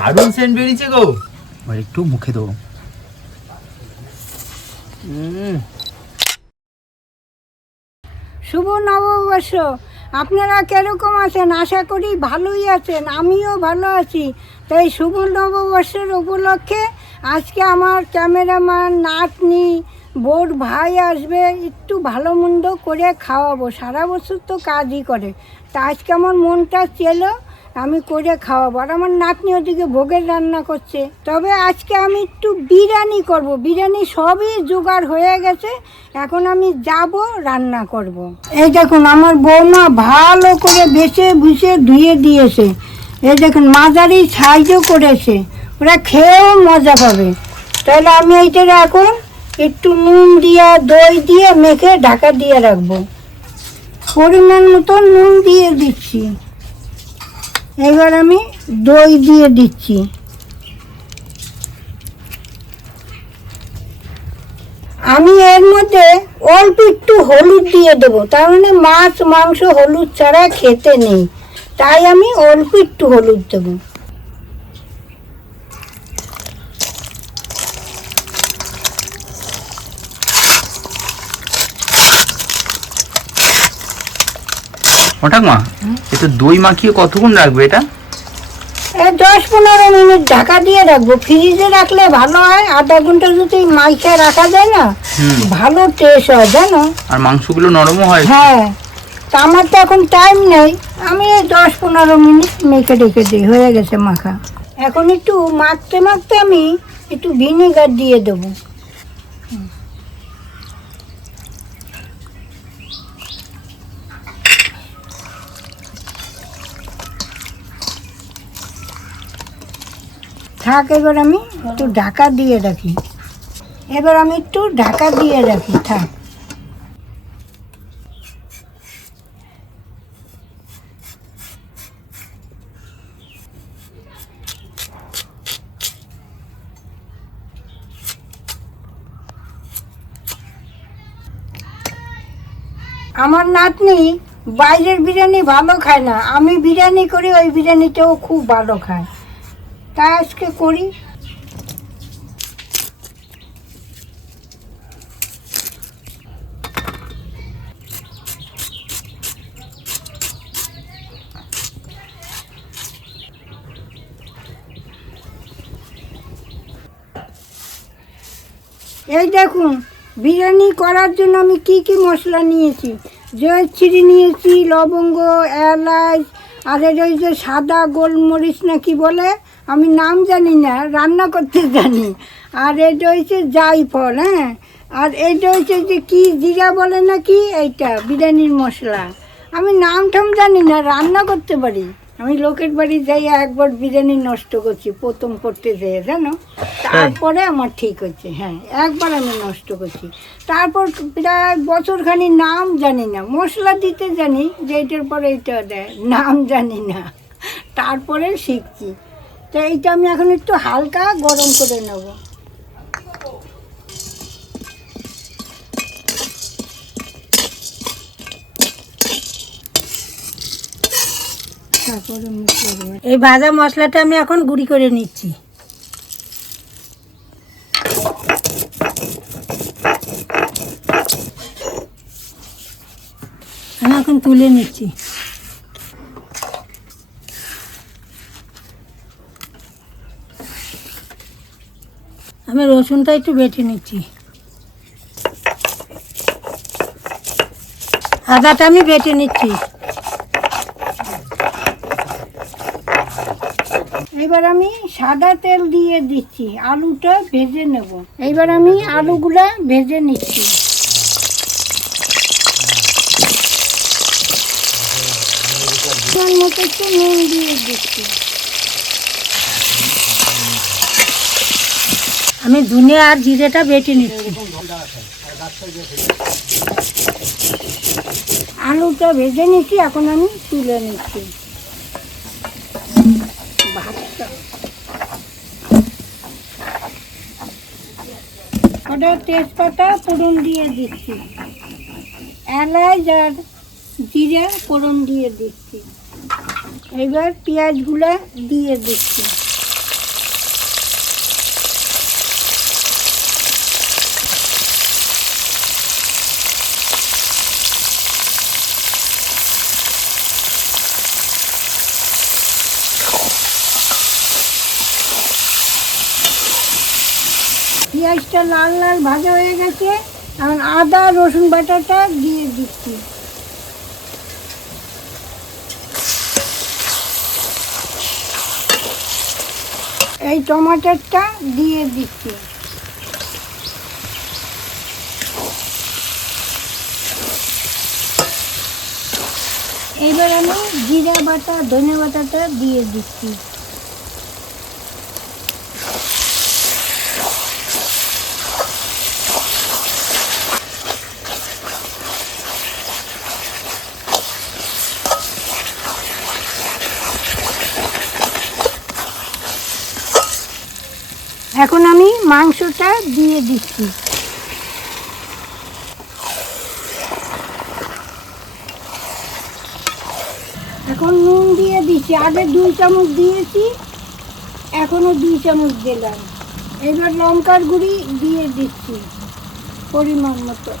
দারুণ সেন্ট বেরিয়েছে গো। এবার একটু মুখে দেবো। শুভ নববর্ষ। আপনারা কীরকম আছেন? আশা করি ভালোই আছেন। আমিও ভালো আছি। তাই শুভ নববর্ষের উপলক্ষে আজকে আমার ক্যামেরাম্যান নাতনি বোর ভাই আসবে। একটু ভালো মন্দ করে খাওয়াবো। সারা বছর তো কাজই করে। তা আজকে আমার মনটা চেলো। আমি করে খাওয়াবো। আর আমার নাতনি ওদিকে ভোগের রান্না করছে। তবে আজকে আমি একটু বিরিয়ানি করব। বিরিয়ানি সবই জোগাড় হয়ে গেছে। এখন আমি যাব রান্না করব। এই দেখুন, আমার বৌমা ভালো করে বেছে বুঝে ধুয়ে দিয়েছে। এই দেখুন, মাঝারি সাইজও করেছে। ওরা খেয়েও মজা পাবে। তাহলে আমি এইটা এখন একটু নুন দিয়ে, দই দিয়ে মেখে ঢাকা দিয়ে রাখব। পরিমাণ মতো নুন দিয়ে দিচ্ছি। এবার আমি দই দিয়ে দিচ্ছি। আমি এর মধ্যে অল্প একটু হলুদ দিয়ে দেবো তার মানে মাছ, মাংস, হলুদ ছাড়া খেতে নেই। তাই আমি অল্প একটু হলুদ দেবো। ও ঠাকুমা একটু দই মাখিয়ে কতক্ষণ রাখবে এটা? দশ পনেরো মিনিট ঢাকা দিয়ে রাখব। ফ্রিজে রাখলে ভালো হয় আধা ঘণ্টা যদি মাইকে রাখা যায় না ভালো টেস্ট হয় জানো? আর মাংসগুলো নরমও হয়? হ্যাঁ। তা আমার তো এখন টাইম নেই। আমি দশ পনেরো মিনিট মেখে রেখে দিই হয়ে গেছে মাখা। এখন একটু মাখতে মাখতে আমি একটু ভিনেগার দিয়ে দেবো। থাক, এবার আমি একটু ঢাকা দিয়ে রাখি। এবার আমি একটু ঢাকা দিয়ে রাখি, থাক। আমার নাতনি বাইরের বিরিয়ানি ভালো খায় না। আমি বিরিয়ানি করি, ওই বিরিয়ানিটাও খুব ভালো খায়। তাই আজকে করি। এই দেখুন, বিরিয়ানি করার জন্য আমি কি কি মশলা নিয়েছি? জয়চিরি নিয়েছি, লবঙ্গ, এলাচ আর এর ওই যে সাদা গোলমরিচ না কি বলে? আমি নাম জানি না, রান্না করতে জানি। আর এটা হচ্ছে জাইফল হ্যাঁ? আর এটা হচ্ছে যে কি জিরা বলে না কি এইটা, বিরিয়ানির মশলা। আমি নাম টাম জানি না, রান্না করতে পারি। আমি লোকের বাড়ি যাই একবার বিরিয়ানি নষ্ট করছি, প্রথম করতে যেয়ে, জানো? তারপরে আমার ঠিক হচ্ছে হ্যাঁ একবার আমি নষ্ট করছি। তারপর প্রায় বছরখানি নাম জানি না, মশলা দিতে জানি যে এটার পরে এইটা দেয়, নাম জানি না। তারপরে শিখছি। তো এইটা আমি এখন একটু হালকা গরম করে নেব। এই ভাজা মশলাটা আমি এখন গুঁড়ি করে নিচ্ছি আমি এখন তুলে নিচ্ছি আমি রসুনটা একটু বেটে নিচ্ছি। আদাটা আমি বেটে নিচ্ছি। এবার আমি সাদা তেল দিয়ে দিচ্ছি। আলুটা ভেজে নেব। এবার আমি আলুগুলা ভেজে নিচ্ছি। মতো একটু নুন দিয়ে দিচ্ছি। আমি ধনে আর জিরেটা বেটে নিচ্ছি। আলুটা ভেজে নিচ্ছি এখন আমি তুলে নিচ্ছি। ওটা তেজপাতা, ফোড়ন দিয়ে দিচ্ছি। এলাচ আর জিরে ফোড়ন দিয়ে দিচ্ছি। এবার পেঁয়াজগুলো দিয়ে দিচ্ছি। পেঁয়াজটা লাল লাল ভাজা হয়ে গেছে, এখন আদা, রসুন বাটাটা দিয়ে দিচ্ছি। এই টমাটোরটা দিয়ে দিচ্ছি। এবার আমি জিরা বাটা, ধনে বাটাটা দিয়ে দিচ্ছি। এখন আমি মাংসটা দিয়ে দিচ্ছি। এখন নুন দিয়ে দিচ্ছি। আগে দুই চামচ দিয়েছি এখনও দুই চামচ দিলাম। এবার লঙ্কার গুঁড়ি দিয়ে দিচ্ছি, পরিমাণ মতো।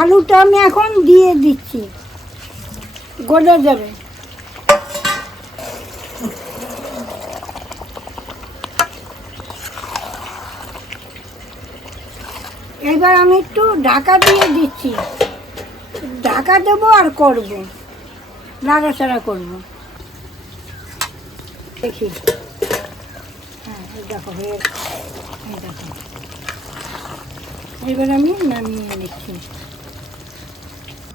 আলুটা আমি এখন দিয়ে দিচ্ছি। গলে যাবে। এবার আমি একটু ঢাকা দিয়ে দিচ্ছি। ঢাকা দেবো আর করব। নাড়াচাড়া করব। দেখি। হ্যাঁ হয়ে এবার আমি নামিয়ে নিচ্ছি।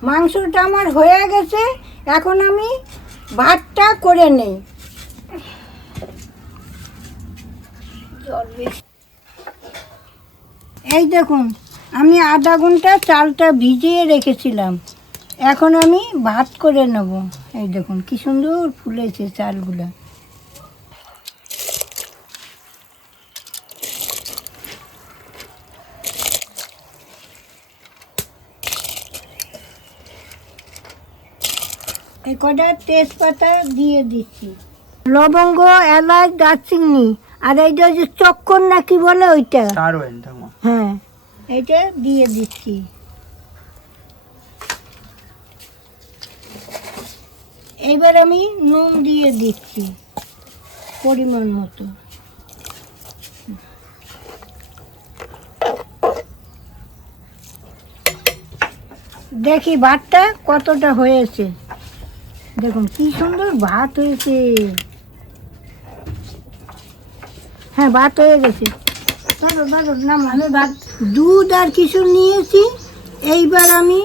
মাংসটা আমার হয়ে গেছে। এখন আমি ভাতটা করে নেই। এই দেখুন, আমি আধা ঘণ্টা চালটা ভিজিয়ে রেখেছিলাম। এখন আমি ভাত করে নেব। এই দেখুন, কি সুন্দর ফুলেছে চালগুলো। এই কটা তেজপাতা দিয়ে দিচ্ছি। লবঙ্গ এলাচ দারচিনি আর এইটা যে চক্কর না কি বলে ওইটা? হ্যাঁ। এটা দিয়ে দিচ্ছি। এবার আমি নুন দিয়ে দিচ্ছি পরিমাণ মতো। দেখি ভাতটা কতটা হয়েছে। দেখুন কি সুন্দর ভাত হয়েছে। হ্যাঁ ভাত হয়ে গেছে। আমি ভাত দুধ আর কিছু নিয়েছি। এইবার আমি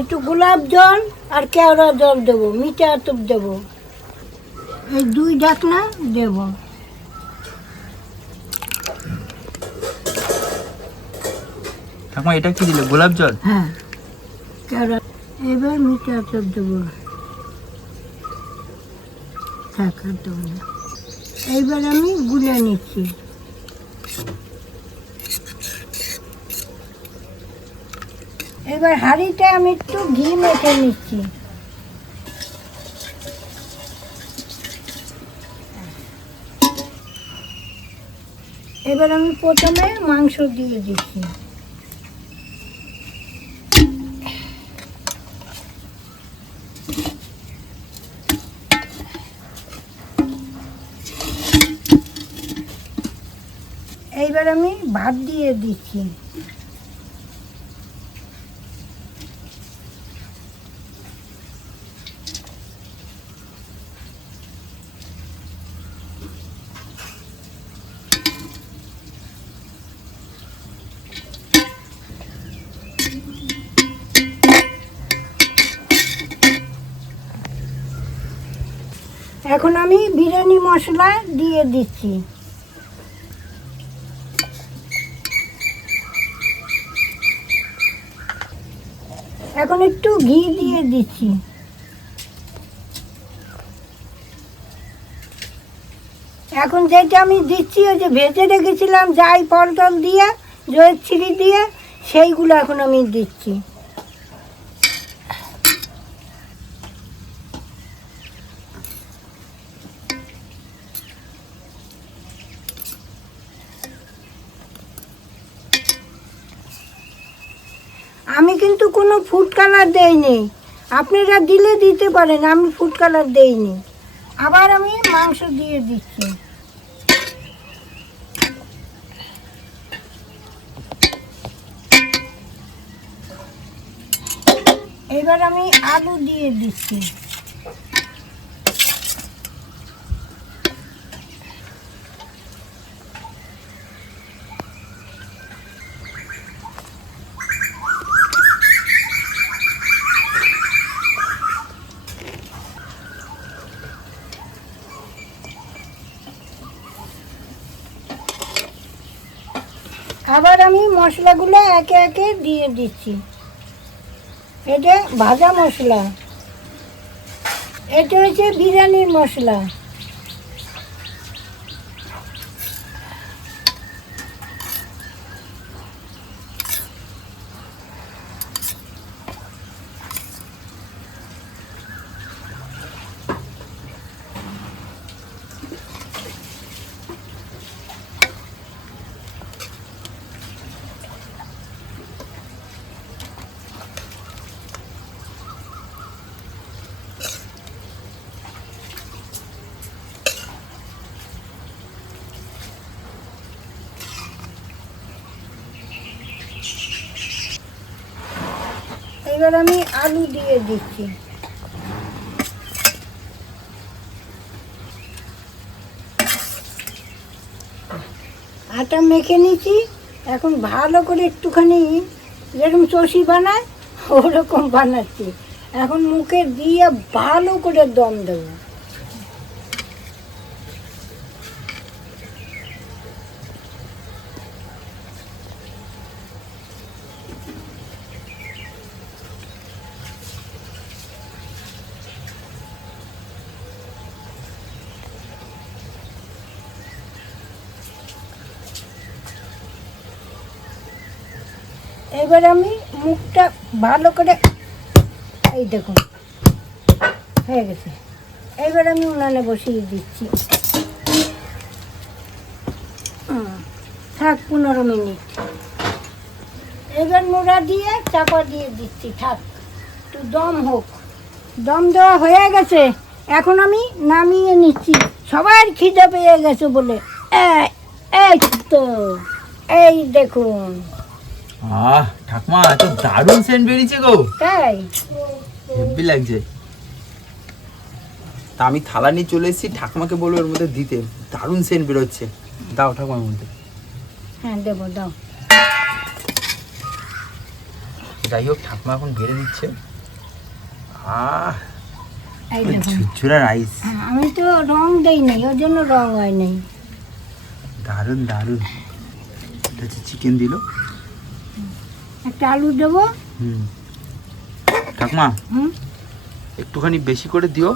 একটু গোলাপ জল আর কেওড়া জল দেবো মিঠা আতপ দেবো। এই দুই ঢাকনা দেব। ঠাকুমা এটা কি দিলে? গোলাপ জল? হ্যাঁ কেওড়া এবার মিঠা আতপ দেবো। না। এইবার আমি গুলে নিচ্ছি। এবার হাঁড়িতে আমি একটু ঘি মেখে নিচ্ছি। এবার আমি প্রথমে মাংস দিয়ে দিচ্ছি এইবার আমি ভাত দিয়ে দিচ্ছি। এখন আমি বিরিয়ানি মশলা দিয়ে দিচ্ছি। এখন একটু ঘি দিয়ে দিচ্ছি। এখন যেটা আমি দিচ্ছি, ওই যে ভেজে রেখেছিলাম, যাই ফল টল দিয়ে জয়ের ছিঁড়ি দিয়ে, সেইগুলো এখন আমি দিচ্ছি। আমি কিন্তু কোনো ফুড কালার দেইনি। আপনারা দিলে দিতে পারেন, আমি ফুড কালার দেইনি। আবার আমি মাংস দিয়ে দিচ্ছি। এবার আমি আলু দিয়ে দিচ্ছি। আবার আমি মশলাগুলো একে একে দিয়ে দিচ্ছি। এটা ভাজা মশলা। এটা হচ্ছে বিরিয়ানির মশলা। এবার আমি আলু দিয়ে দিচ্ছি। আটা মেখে নিচ্ছি, এখন ভালো করে একটুখানি যেরকম চষি বানায়, ওরকম বানাচ্ছি। এখন মুখে দিয়ে ভালো করে দম দেবো। এবার আমি মুখটা ভালো করে, এই দেখুন, হয়ে গেছে। এবার আমি উনানে বসিয়ে দিচ্ছি। থাক পনেরো মিনিট। এবার মোড়া দিয়ে চাপা দিয়ে দিচ্ছি, থাক। একটু দম হোক। দম দেওয়া হয়ে গেছে। এখন আমি নামিয়ে নিচ্ছি। সবার খিদে পেয়ে গেছে বলে। এই- তো, এই দেখুন। আহ ঠাকমা এত দারুণ সেন্ট বেরিয়েছে গো। তাই? হেব্বি লাগছে। তা আমি থালা নিয়ে চলে এসেছি ঠাকুমাকে বলব এর মধ্যে দিতে। দারুণ সেন্ট বেরোচ্ছে। দাও ঠাকুমার মধ্যে। হ্যাঁ দেবো দাও। যাই হোক ঠাকুমা এখন বেড়ে দিচ্ছে। আহ ঝুরঝুরা রাইস হ্যাঁ, আমি তো রং দেই নাই ওর জন্য রং হয় নাই। দারুণ দারুণ। এটা হচ্ছে চিকেন দিল। একটা আলু দেবো। হুম। ঠাকুমা হুম। একটুখানি বেশি করে দিও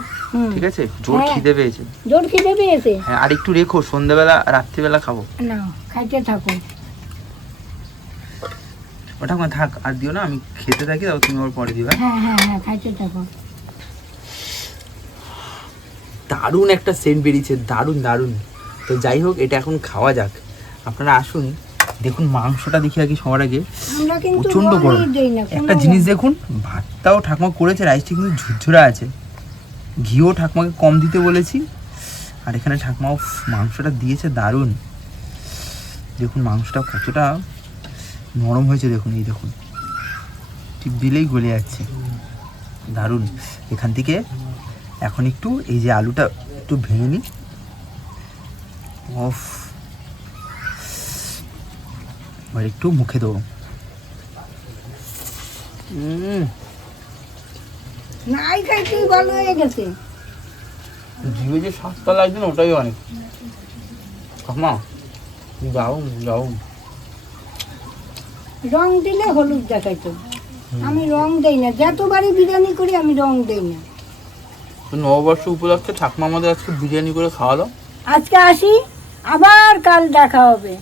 ঠিক আছে? জোর হ্যাঁ। খিদে পেয়েছে। জোর খিদে পেয়েছে? হ্যাঁ আর একটু রেখো সন্ধ্যাবেলা রাত্রিবেলা খাব। না খাইতে থাকুন ও ঠাকুমা থাক আর দিও না আমি খেতে থাকি তাও তুমি আবার পরে দিবা হ্যাঁ? হ্যাঁ হ্যাঁ খাইতে থাকুন দারুণ একটা সেন্ট বেরিয়েছে দারুণ দারুণ। তো যাই হোক এটা এখন খাওয়া যাক। আপনারা আসুন দেখুন মাংসটা দেখি আগে সবার আগে। প্রচণ্ড গরম। একটা জিনিস দেখুন ভাতটাও ঠাকুমা করেছে রাইসটা কিন্তু ঝুরঝুরা আছে। ঘিও ঠাকুমাকে কম দিতে বলেছি। আর এখানে ঠাকুমা উফ, মাংসটা দিয়েছে দারুণ। দেখুন মাংসটা কতটা নরম হয়েছে দেখুন এই দেখুন। ঠিক দিলেই গলে যাচ্ছে। দারুণ। এখান থেকে এখন একটু এই যে আলুটা একটু ভেঙে নিই। অফ এবার একটু মুখে দেবো। ভালো হয়ে গেছে। জিভে যে স্বাদটা লাগছে না ওটাই অনেক। কামা যাও যাও। রং দিলে হলুদ দেখাইতো আমি রং দেই না। যতবারই বিরিয়ানি করি আমি রং দেই না। নববর্ষ উপলক্ষে ঠাকুমা আমাদের আজকে বিরিয়ানি করে খাওয়ালো? আজকে আসি আবার কাল দেখা হবে।